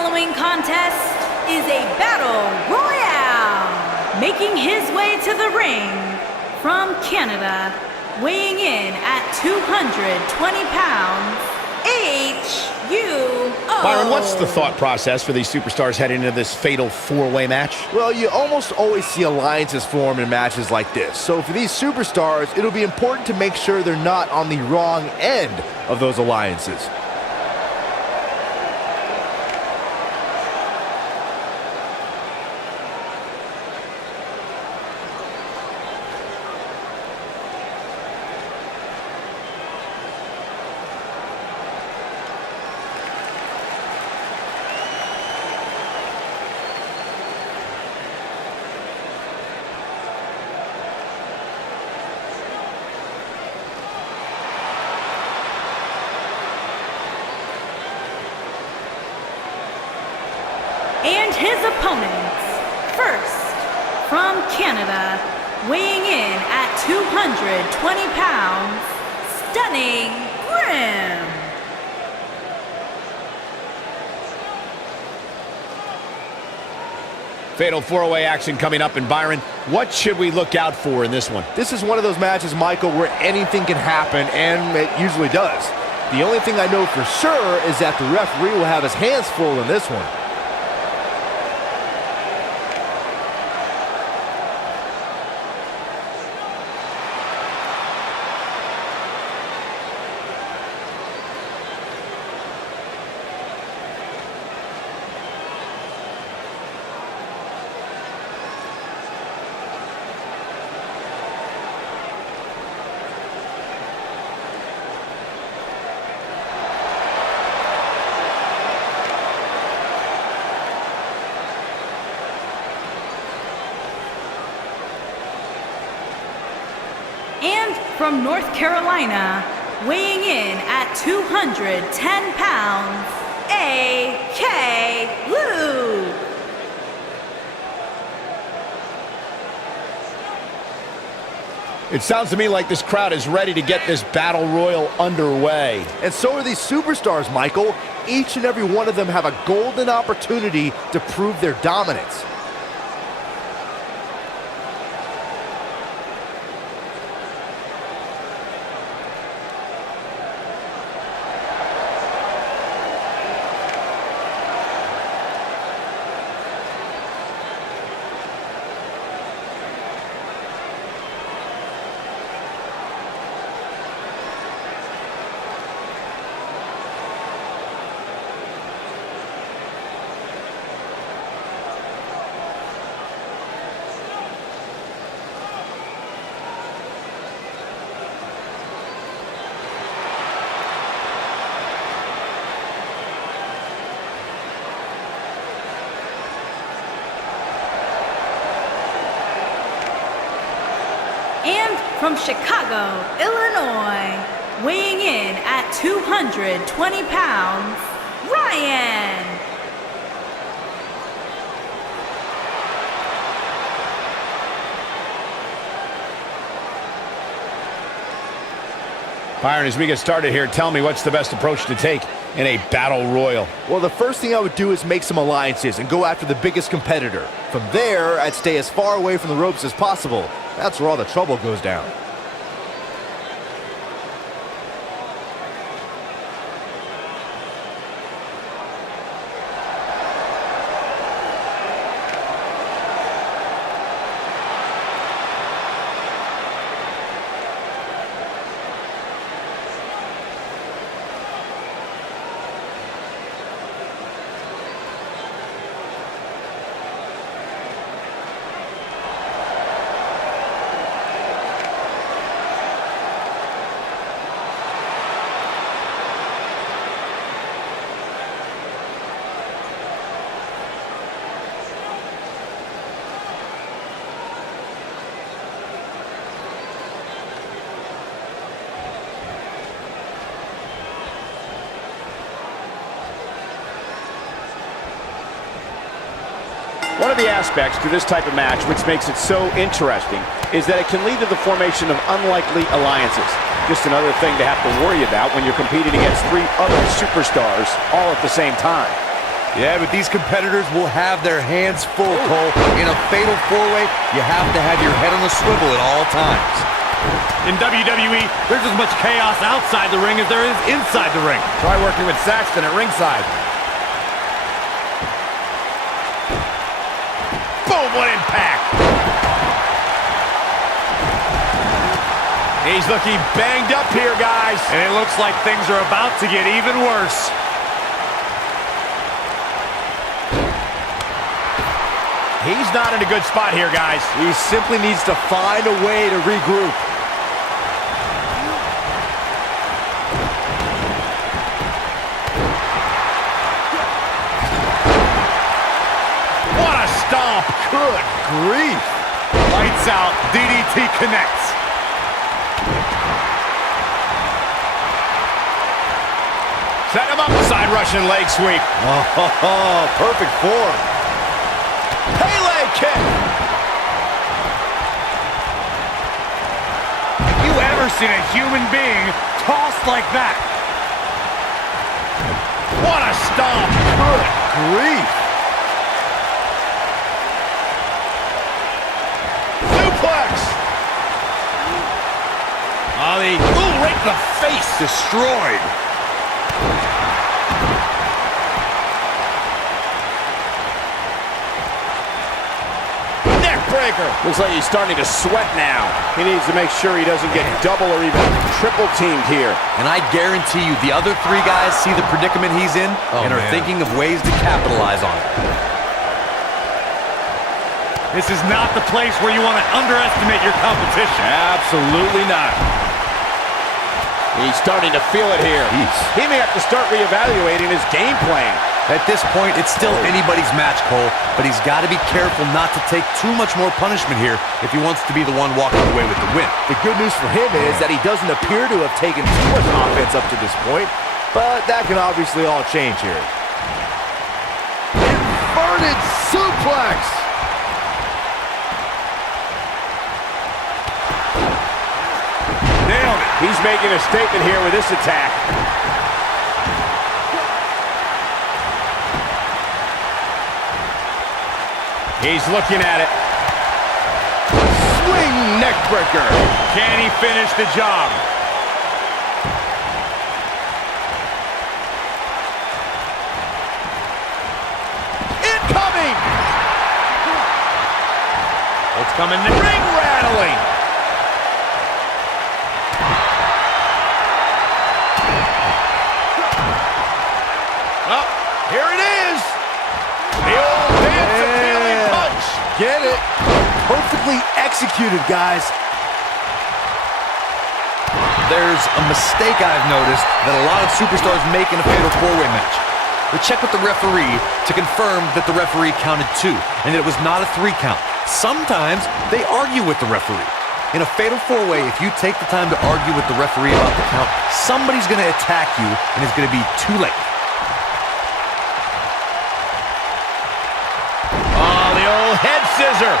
following contest is a battle royale. Making his way to the ring from Canada, weighing in at 220 pounds, H20. Byron, what's the thought process for these superstars heading into this fatal four-way match? Well, you almost always see alliances form in matches like this. So for these superstars, it'll be important to make sure they're not on the wrong end of those alliances. And his opponents, first, from Canada, weighing in at 220 pounds, Stunning Grim. Fatal four-way action coming up, and Byron, what should we look out for in this one? This is one of those matches, Michael, where anything can happen, and it usually does. The only thing I know for sure is that the referee will have his hands full in this one. And from North Carolina, weighing in at 210 pounds, A.K. Luke. It sounds to me like this crowd is ready to get this battle royal underway. And so are these superstars, Michael. Each and every one of them have a golden opportunity to prove their dominance. And from Chicago, Illinois, weighing in at 220 pounds, Ryan. Byron, as we get started here, tell me what's the best approach to take in a battle royal? Well, the first thing I would do is make some alliances and go after the biggest competitor. From there, I'd stay as far away from the ropes as possible. That's where all the trouble goes down. One of the aspects to this type of match which makes it so interesting is that it can lead to the formation of unlikely alliances. Just another thing to have to worry about when you're competing against three other superstars all at the same time. Yeah, but these competitors will have their hands full, Cole. In a fatal four-way, you have to have your head on a swivel at all times. In WWE, there's as much chaos outside the ring as there is inside the ring. Try working with Saxton at ringside. Boom, what impact! He's looking banged up here, guys. And it looks like things are about to get even worse. He's not in a good spot here, guys. He simply needs to find a way to regroup. What a stomp! Good grief. Lights out, DDT connects. Set him up, side Russian leg sweep. Oh, perfect form. Pele kick! Have you ever seen a human being tossed like that? What a stomp! Good grief. Suplex! Ooh, right in the face! Destroyed. Breaker. Looks like he's starting to sweat now. He needs to make sure he doesn't get double or even triple teamed here. And I guarantee you, the other three guys see the predicament he's in and are thinking of ways to capitalize on it. This is not the place where you want to underestimate your competition. Absolutely not. He's starting to feel it here. He may have to start reevaluating his game plan. At this point, it's still anybody's match, Cole, but he's got to be careful not to take too much more punishment here if he wants to be the one walking away with the win. The good news for him is that he doesn't appear to have taken too much offense up to this point, but that can obviously all change here. Inverted suplex! Nailed it. He's making a statement here with this attack. He's looking at it. Swing neck breaker. Can he finish the job? Incoming! What's coming next? Ring rattling! Oh, here it is! The old dance appealing punch! Get it? Perfectly executed, guys. There's a mistake I've noticed that a lot of superstars make in a fatal four-way match. They check with the referee to confirm that the referee counted 2 and that it was not a 3 count. Sometimes they argue with the referee. In a fatal four-way, if you take the time to argue with the referee about the count, somebody's going to attack you and it's going to be too late. Oh, the old head scissor!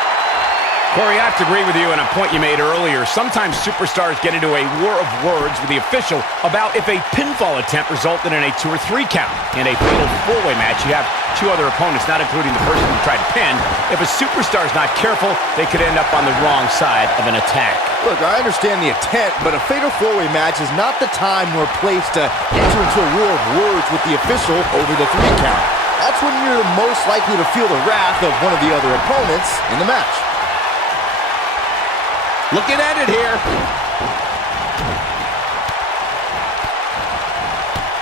Corey, I have to agree with you on a point you made earlier. Sometimes superstars get into a war of words with the official about if a pinfall attempt resulted in a 2 or 3 count. In a fatal four-way match, you have 2 other opponents, not including the person who tried to pin. If a superstar is not careful, they could end up on the wrong side of an attack. Look, I understand the intent, but a fatal four-way match is not the time nor place to enter into a war of words with the official over the 3 count. That's when you're most likely to feel the wrath of one of the other opponents in the match. Looking at it here.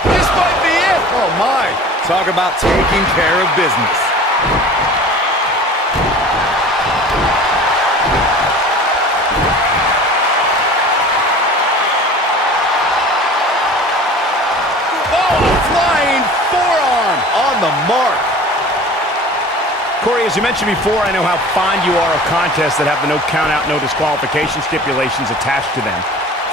This might be it. Oh, my. Talk about taking care of business. Oh, a flying forearm on the mark. Corey, as you mentioned before, I know how fond you are of contests that have the no count-out, no disqualification stipulations attached to them.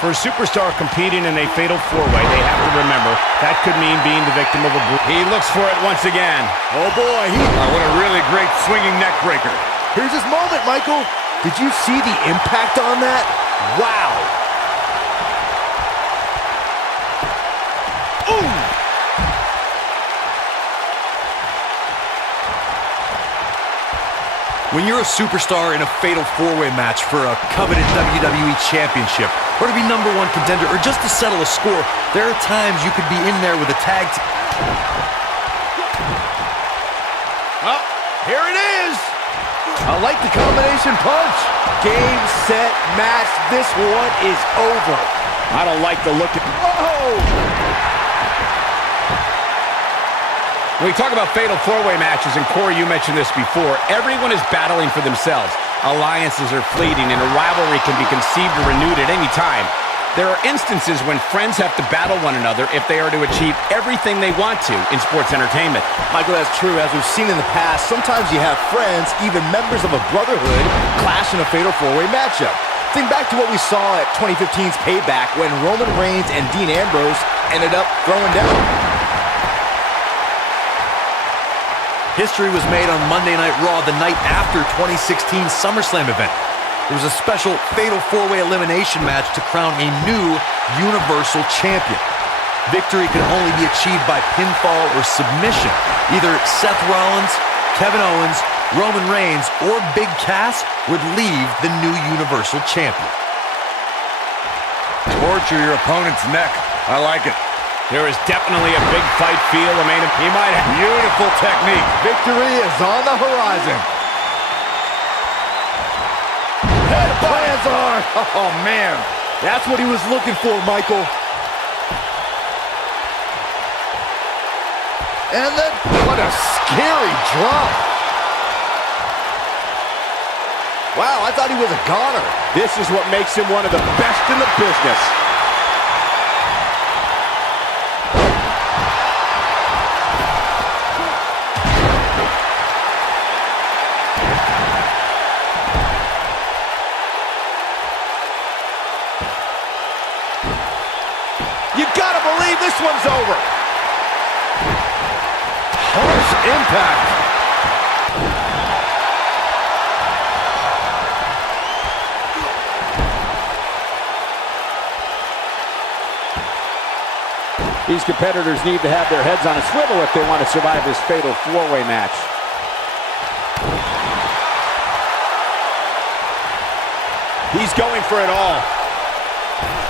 For a superstar competing in a fatal four-way, they have to remember that could mean being the victim of a bruise. He looks for it once again. Oh, boy. What a really great swinging neck breaker. Here's his moment, Michael. Did you see the impact on that? Wow. Ooh. When you're a superstar in a fatal four-way match for a coveted WWE Championship, or to be #1 contender, or just to settle a score, there are times you could be in there with a tag team. Oh, here it is. I like the combination punch. Game, set, match. This one is over. I don't like the look. Whoa! When we talk about fatal four-way matches, and Corey, you mentioned this before, everyone is battling for themselves. Alliances are fleeting, and a rivalry can be conceived or renewed at any time. There are instances when friends have to battle one another if they are to achieve everything they want to in sports entertainment. Michael, that's true. As we've seen in the past, sometimes you have friends, even members of a brotherhood, clash in a fatal four-way matchup. Think back to what we saw at 2015's Payback when Roman Reigns and Dean Ambrose ended up throwing down. History was made on Monday Night Raw the night after 2016's SummerSlam event. There was a special fatal four-way elimination match to crown a new Universal Champion. Victory could only be achieved by pinfall or submission. Either Seth Rollins, Kevin Owens, Roman Reigns, or Big Cass would leave the new Universal Champion. Torture your opponent's neck. I like it. There is definitely a big fight feel. He might have Beautiful technique. Victory is on the horizon. Head plans are. Oh, man. That's what he was looking for, Michael. And then, what a scary drop. Wow, I thought he was a goner. This is what makes him one of the best in the business. You gotta believe this one's over. Harsh impact. These competitors need to have their heads on a swivel if they want to survive this fatal four-way match. He's going for it all.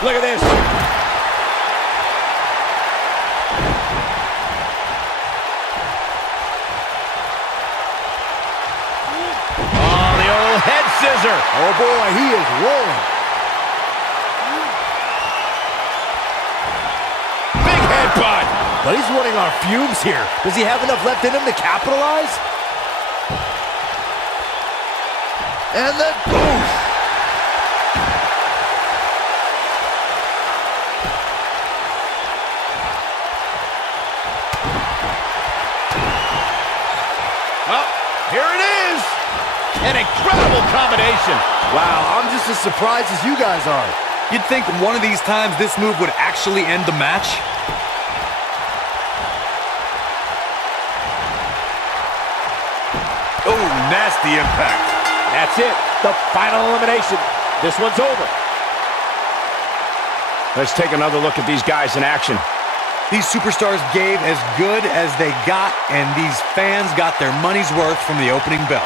Look at this. Oh, the old head scissor. Oh boy, he is rolling. Big headbutt. But he's running on fumes here. Does he have enough left in him to capitalize? And then boom. Well, here it is. An incredible combination. Wow, I'm just as surprised as you guys are. You'd think one of these times this move would actually end the match. Oh, nasty impact. That's it. The final elimination. This one's over. Let's take another look at these guys in action. These superstars gave as good as they got, and these fans got their money's worth from the opening bell.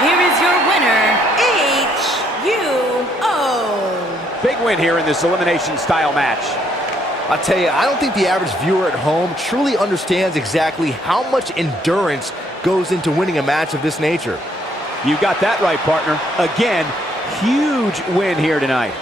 Here is your winner, H-U-O. Big win here in this elimination-style match. I'll tell you, I don't think the average viewer at home truly understands exactly how much endurance goes into winning a match of this nature. You got that right, partner. Again, huge win here tonight.